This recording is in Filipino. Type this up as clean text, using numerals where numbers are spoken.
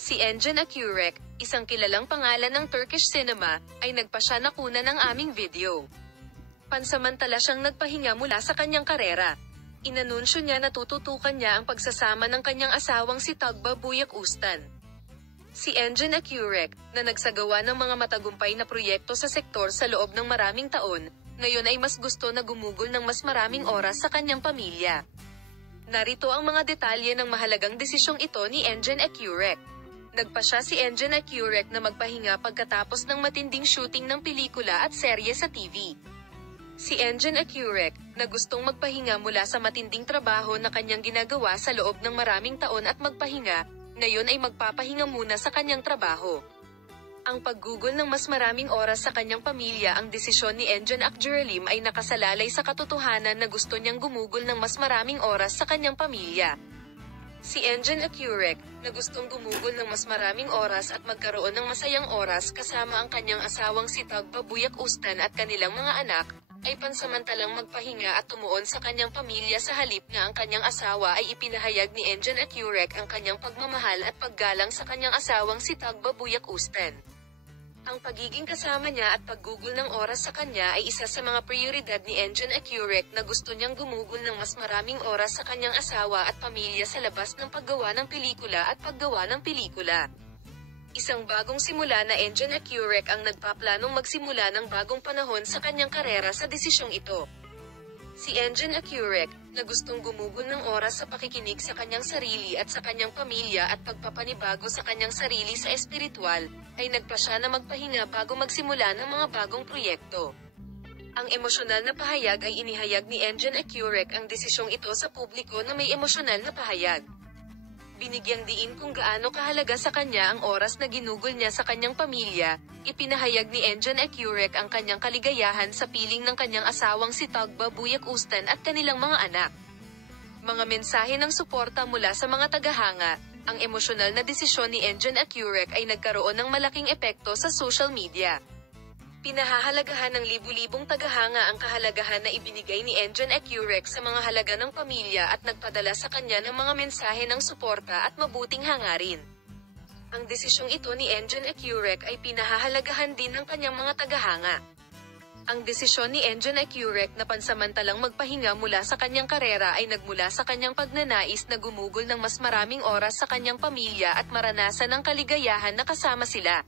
Si Engin Akyurek, isang kilalang pangalan ng Turkish cinema, ay nagpasya na kunan ng aming video. Pansamantala siyang nagpahinga mula sa kanyang karera. Inanunsyo niya na tututukan niya ang pagsasama ng kanyang asawang si Tagba Buyak Ustan. Si Engin Akyurek, na nagsagawa ng mga matagumpay na proyekto sa sektor sa loob ng maraming taon, ngayon ay mas gusto na gumugol ng mas maraming oras sa kanyang pamilya. Narito ang mga detalye ng mahalagang desisyong ito ni Engin Akyurek. Nagpasya si Engin Akyurek na magpahinga pagkatapos ng matinding shooting ng pelikula at serye sa TV. Si Engin Akyurek, na gustong magpahinga mula sa matinding trabaho na kanyang ginagawa sa loob ng maraming taon at magpahinga, ngayon ay magpapahinga muna sa kanyang trabaho. Ang paggugol ng mas maraming oras sa kanyang pamilya. Ang desisyon ni Engin Akjuralim ay nakasalalay sa katotohanan na gusto niyang gumugol ng mas maraming oras sa kanyang pamilya. Si Engin Akyurek, na gustong gumugol ng mas maraming oras at magkaroon ng masayang oras kasama ang kanyang asawang si Tagba Buyak Ustan at kanilang mga anak, ay pansamantalang magpahinga at tumuon sa kanyang pamilya sa halip na ang kanyang asawa ay ipinahayag ni Engin Akyurek ang kanyang pagmamahal at paggalang sa kanyang asawang si Tagba Buyak Ustan. Ang pagiging kasama niya at paggugol ng oras sa kanya ay isa sa mga prioridad ni Engin Akyurek na gusto niyang gumugol ng mas maraming oras sa kanyang asawa at pamilya sa labas ng paggawa ng pelikula at paggawa ng pelikula. Isang bagong simula na Engin Akyurek ang nagpaplanong magsimula ng bagong panahon sa kanyang karera sa desisyong ito. Si Engin Akyurek, na gustong gumugol ng oras sa pakikinig sa kanyang sarili at sa kanyang pamilya at pagpapanibago sa kanyang sarili sa espiritual, ay nagpasya na magpahinga bago magsimula ng mga bagong proyekto. Ang emosyonal na pahayag ay inihayag ni Engin Akyurek ang desisyong ito sa publiko na may emosyonal na pahayag. Binigyang diin kung gaano kahalaga sa kanya ang oras na ginugol niya sa kanyang pamilya, ipinahayag ni Engin Akyurek ang kanyang kaligayahan sa piling ng kanyang asawang si Tagba Buyak Ustan at kanilang mga anak. Mga mensahe ng suporta mula sa mga tagahanga. Ang emosyonal na desisyon ni Engin Akyurek ay nagkaroon ng malaking epekto sa social media. Pinahahalagahan ng libu-libong tagahanga ang kahalagahan na ibinigay ni Engin Akyurek sa mga halaga ng pamilya at nagpadala sa kanya ng mga mensahe ng suporta at mabuting hangarin. Ang desisyong ito ni Engin Akyurek ay pinahahalagahan din ng kanyang mga tagahanga. Ang desisyon ni Engin Akyurek na pansamantalang magpahinga mula sa kanyang karera ay nagmula sa kanyang pagnanais na gumugol ng mas maraming oras sa kanyang pamilya at maranasan ang kaligayahan na kasama sila.